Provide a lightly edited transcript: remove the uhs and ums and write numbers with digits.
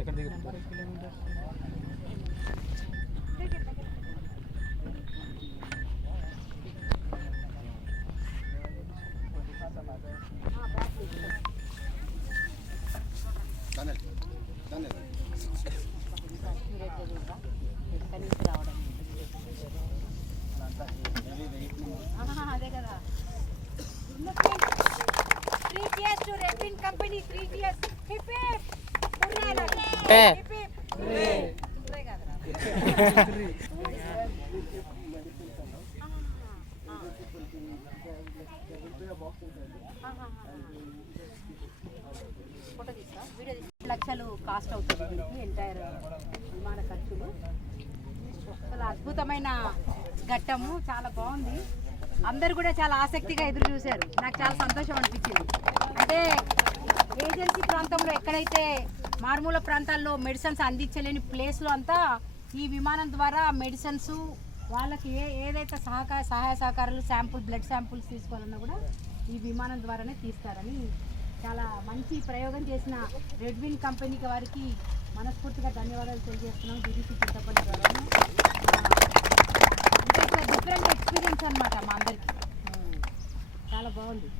ఎక్కడ దిగుతారు అదే కదా 3 years to Repin company 3 years hip hip hip hip photo తీస్తా వీడియో 2 లక్షలు కాస్ట్ అవుతుంది దీనికి ఎంటైర్ విమాన ఖర్చులు. అసలు అద్భుతమైన ఘట్టము, చాలా బాగుంది. అందరు కూడా చాలా ఆసక్తిగా ఎదురు చూశారు. నాకు చాలా సంతోషం అనిపించింది. అంటే ఏజెన్సీ ప్రాంతంలో ఎక్కడైతే మారుమూల ప్రాంతాల్లో మెడిసిన్స్ అందించలేని ప్లేస్లో అంతా ఈ విమానం ద్వారా మెడిసిన్స్ వాళ్ళకి ఏదైతే సహాయ సహకారాలు బ్లడ్ శాంపుల్స్ తీసుకోవాలన్నా కూడా ఈ విమానం ద్వారానే తీస్తారని చాలా మంచి ప్రయోగం చేసిన రెడ్విన్ కంపెనీకి వారికి మనస్ఫూర్తిగా ధన్యవాదాలు తెలియజేస్తున్నాం. బీబీసీ చింతపల్లి ద్వారా అంటే డిఫరెంట్ ఎక్స్పీరియన్స్ అనమాట మా అందరికి. చాలా బాగుంది.